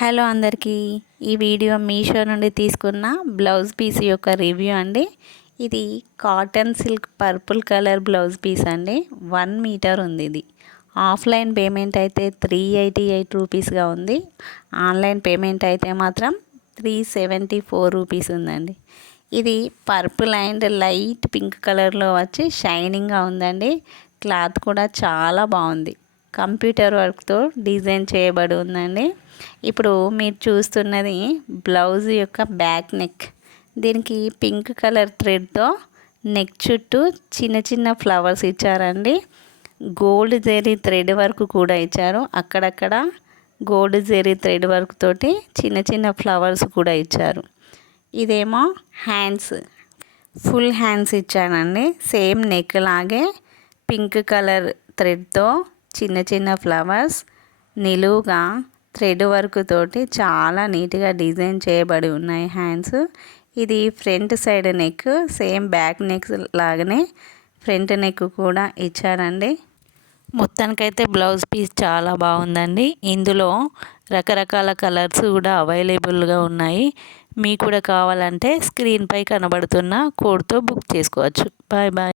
Hello అందరికీ, ఈ video Meesho నుండి తీసుకున్న బ్లౌజ్ పీస్ యొక్క రివ్యూ అండి. ఇది cotton silk purple colour blouse piece అండి. 1 మీటర్ ఉంది. ఇది ఆఫ్లైన్ పేమెంట్ అయితే 388 రూపీస్గా ఉంది. ఆన్లైన్ పేమెంట్ అయితే మాత్రం 374 రూపీస్ ఉందండి. ఇది పర్పుల్ అండ్ లైట్ పింక్ కలర్లో వచ్చి షైనింగ్గా ఉందండి. క్లాత్ కూడా చాలా బాగుంది. కంప్యూటర్ వర్క్తో డిజైన్ చేయబడి ఉందండి. ఇప్పుడు మీరు చూస్తున్నది బ్లౌజ్ యొక్క బ్యాక్ నెక్. దీనికి పింక్ కలర్ థ్రెడ్తో నెక్ చుట్టూ చిన్న చిన్న ఫ్లవర్స్ ఇచ్చారండి. గోల్డ్ జెరీ థ్రెడ్ వర్క్ కూడా ఇచ్చారు. అక్కడక్కడ గోల్డ్ జెరీ థ్రెడ్ వర్క్ తోటి చిన్న చిన్న ఫ్లవర్స్ కూడా ఇచ్చారు. ఇదేమో హ్యాండ్స్, ఫుల్ హ్యాండ్స్ ఇచ్చానండి. సేమ్ నెక్ లాగే పింక్ కలర్ థ్రెడ్తో చిన్న చిన్న ఫ్లవర్స్ నిలువుగా థ్రెడ్ వర్క్ తోటి చాలా నీట్గా డిజైన్ చేయబడి ఉన్నాయి హ్యాండ్స్. ఇది front side neck, same back neck లాగానే ఫ్రంట్ నెక్ కూడా ఇచ్చారండి. మొత్తానికైతే బ్లౌజ్ పీస్ చాలా బాగుందండి. ఇందులో రకరకాల కలర్స్ కూడా అవైలబుల్గా ఉన్నాయి. మీకు కూడా కావాలంటే స్క్రీన్పై కనబడుతున్న కోడ్తో బుక్ చేసుకోవచ్చు. Bye bye.